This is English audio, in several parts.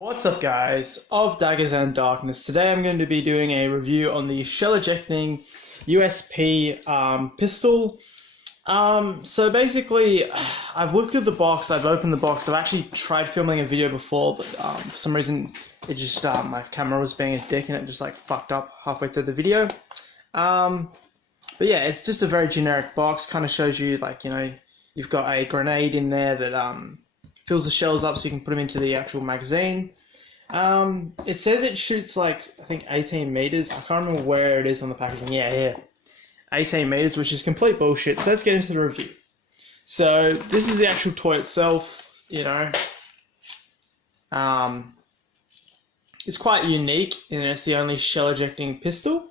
What's up guys, of Daggers and Darkness. Today I'm going to be doing a review on the shell ejecting USP pistol. So basically, I've looked at the box, I've opened the box, I've actually tried filming a video before, but for some reason it just, my camera was being a dick and it just like fucked up halfway through the video. But yeah, it's just a very generic box, kind of shows you like, you've got a grenade in there that fills the shells up so you can put them into the actual magazine. It says it shoots like, I think 18 meters. I can't remember where it is on the packaging. Yeah, here. 18 meters, which is complete bullshit. So let's get into the review. So this is the actual toy itself, It's quite unique, it's the only shell ejecting pistol.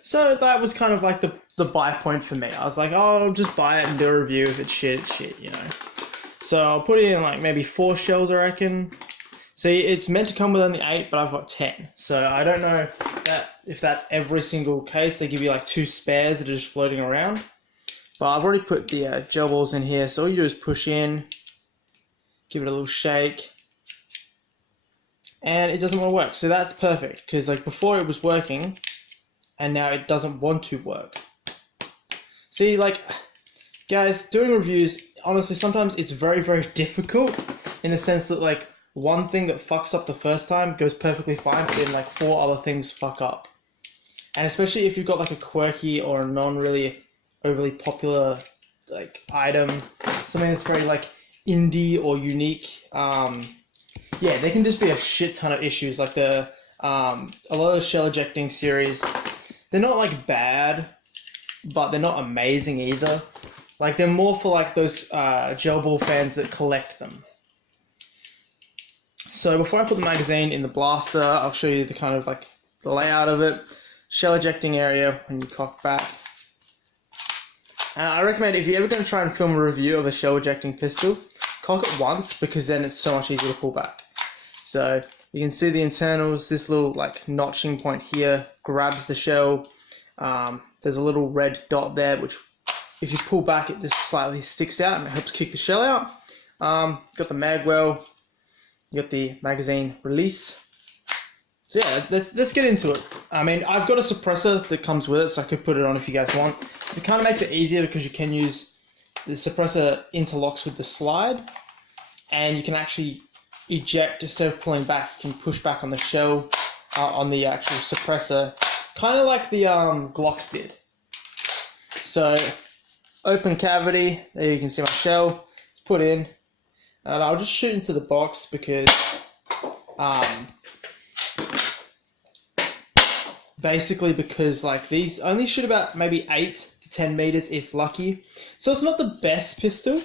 So that was kind of like the buy point for me. I was like, oh, I'll just buy it and do a review. If it's shit, it's shit, So I'll put in like maybe 4 shells, I reckon. See, it's meant to come with only 8, but I've got 10. So I don't know if that's every single case. They give you like 2 spares that are just floating around. But I've already put the gel balls in here. So all you do is push in, give it a little shake, and it doesn't want to work. So that's perfect, because like before it was working, and now it doesn't want to work. See, like, guys, doing reviews, honestly, sometimes it's very, very difficult in the sense that, like, one thing that fucks up the first time goes perfectly fine, but then, like, 4 other things fuck up. And especially if you've got, like, a quirky or a non-really overly popular, like, item, something that's very, like, indie or unique, yeah, there can just be a shit ton of issues. Like, a lot of shell ejecting series, they're not, like, bad, but they're not amazing either. Like, they're more for, like, those gel ball fans that collect them. So before I put the magazine in the blaster, I'll show you the kind of, like, the layout of it. Shell ejecting area when you cock back. And I recommend, if you're ever going to try and film a review of a shell ejecting pistol, cock it once, because then it's so much easier to pull back. So you can see the internals. This little, like, notching point here grabs the shell. There's a little red dot there, which if you pull back, it just slightly sticks out and it helps kick the shell out. Got the mag well, you got the magazine release. So yeah, let's get into it. I mean, I've got a suppressor that comes with it, so I could put it on if you guys want. It kind of makes it easier because you can use the suppressor interlocks with the slide, and you can actually eject instead of pulling back. You can push back on the shell on the actual suppressor, kind of like the Glocks did. So open cavity, there you can see my shell, it's put in, and I'll just shoot into the box because basically because like these only shoot about maybe 8 to 10 meters if lucky, so it's not the best pistol.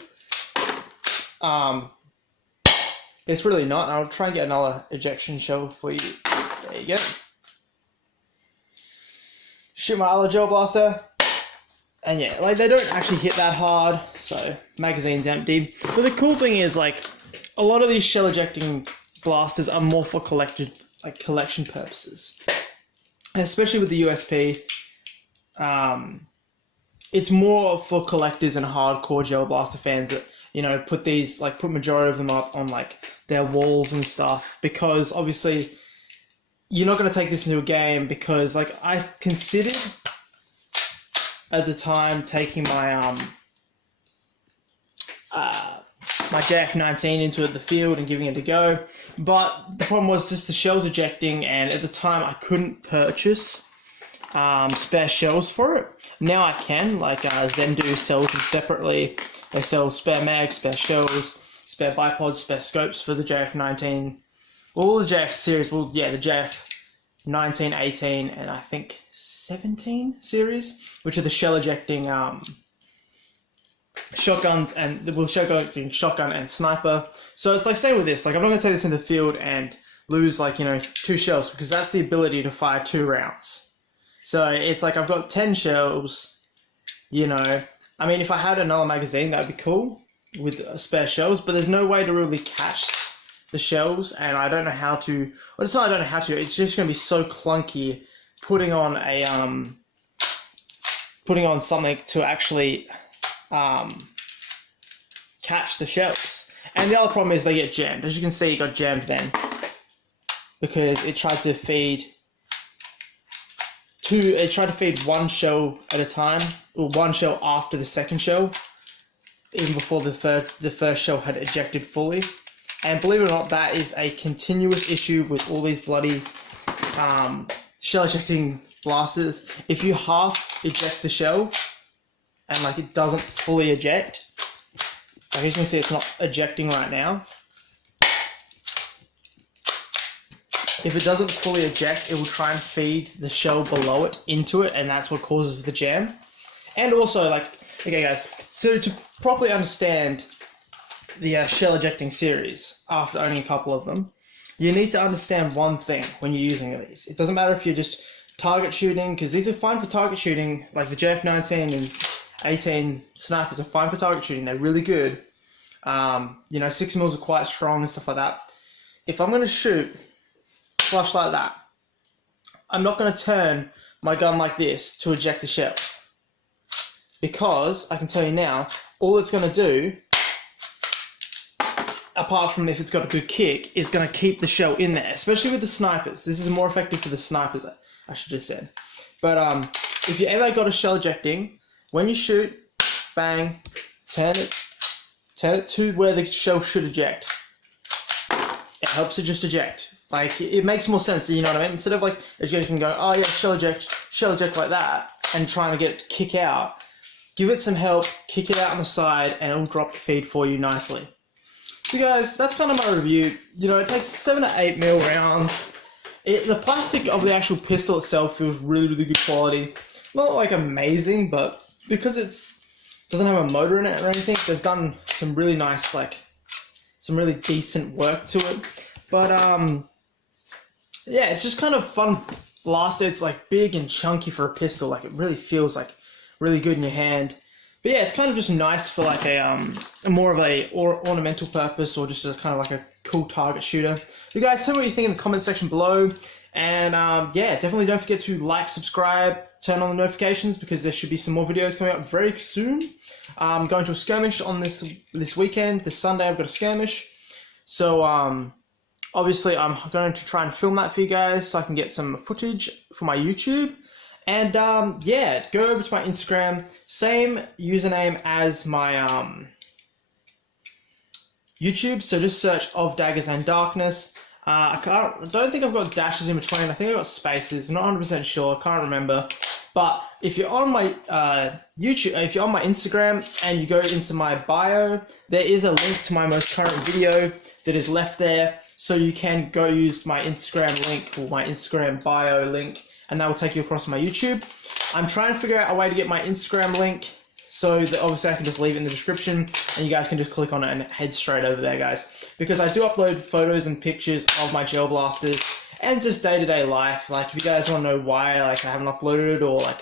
It's really not. I'll try and get another ejection shell for you. There you go. Shoot my other gel blaster. And yeah, like, they don't actually hit that hard, so magazine's empty. But the cool thing is, like, a lot of these shell ejecting blasters are more for collection purposes. And especially with the USP, it's more for collectors and hardcore gel blaster fans that, put majority of them up on, like, their walls and stuff. Because, obviously, you're not going to take this into a game because, like, I considered at the time taking my my JF-19 into the field and giving it a go, but the problem was just the shells ejecting, and at the time I couldn't purchase spare shells for it. Now I can, like Zendu sells them separately. They sell spare mags, spare shells, spare bipods, spare scopes for the JF-19. All the JF series, well, yeah, the JF-19, 18, and I think 17 series, which are the shell ejecting shotguns, and shotgun and sniper. So it's like, same with this, like, I'm not going to take this in the field and lose, like, 2 shells, because that's the ability to fire 2 rounds. So it's like, I've got 10 shells, I mean, if I had another magazine, that would be cool with spare shells, but there's no way to really catch the shells, and I don't know how to, well, it's not I don't know how to, it's just going to be so clunky putting on something to actually catch the shells. And the other problem is they get jammed. As you can see, it got jammed then. because it tried to feed one shell at a time, or one shell after the second shell, even before the first shell had ejected fully. And believe it or not, that is a continuous issue with all these bloody shell ejecting blasters. If you half eject the shell and like it doesn't fully eject, like as you can see, it's not ejecting right now. If it doesn't fully eject, it will try and feed the shell below it into it, and that's what causes the jam. And also, like, okay guys, so to properly understand the shell ejecting series, after owning a couple of them, you need to understand one thing when you're using these. It doesn't matter if you're just target shooting, because these are fine for target shooting, like the JF19 and 18 snipers are fine for target shooting, they're really good. You know, 6mm are quite strong and stuff like that. If I'm going to shoot flush like that, I'm not going to turn my gun like this to eject the shell, because I can tell you now, all it's going to do, apart from if it's got a good kick, is going to keep the shell in there, especially with the snipers. This is more effective for the snipers, I should have said. But if you ever got a shell ejecting, when you shoot, bang, turn it to where the shell should eject. It helps it just eject. Like, it makes more sense, you know what I mean? Instead of like ejecting, going, oh yeah, shell eject like that, and trying to get it to kick out, give it some help, kick it out on the side, and it'll drop the feed for you nicely. So guys, that's kind of my review. You know, it takes 7 to 8mm rounds. The plastic of the actual pistol itself feels really, really good quality. Not like amazing, but because it doesn't have a motor in it or anything, they've done some really nice, like, some really decent work to it. But yeah, it's just kind of fun blaster. It's like big and chunky for a pistol. Like, it really feels like really good in your hand. But yeah, it's kind of just nice for like a more of a ornamental purpose, or just a kind of like a cool target shooter. You guys, tell me what you think in the comment section below. And yeah, definitely don't forget to like, subscribe, turn on the notifications, because there should be some more videos coming up very soon. I'm going to a skirmish on this weekend. This Sunday I've got a skirmish. So obviously I'm going to try and film that for you guys so I can get some footage for my YouTube. And yeah, go over to my Instagram, same username as my YouTube, so just search Of Daggers and Darkness. I don't think I've got dashes in between. I think I've got spaces. I'm not 100% sure. I can't remember. But if you're on my YouTube, if you're on my Instagram and you go into my bio, there is a link to my most current video that is left there. So you can go use my Instagram link, or my Instagram bio link, and that will take you across to my YouTube. I'm trying to figure out a way to get my Instagram link so that obviously I can just leave it in the description and you guys can just click on it and head straight over there, guys. Because I do upload photos and pictures of my gel blasters and just day-to-day life. Like, if you guys want to know why like I haven't uploaded, or like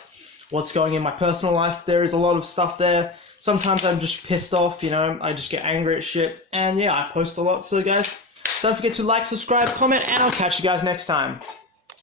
what's going in my personal life, there is a lot of stuff there. Sometimes I'm just pissed off, you know, I just get angry at shit. And yeah, I post a lot, so guys, don't forget to like, subscribe, comment, and I'll catch you guys next time.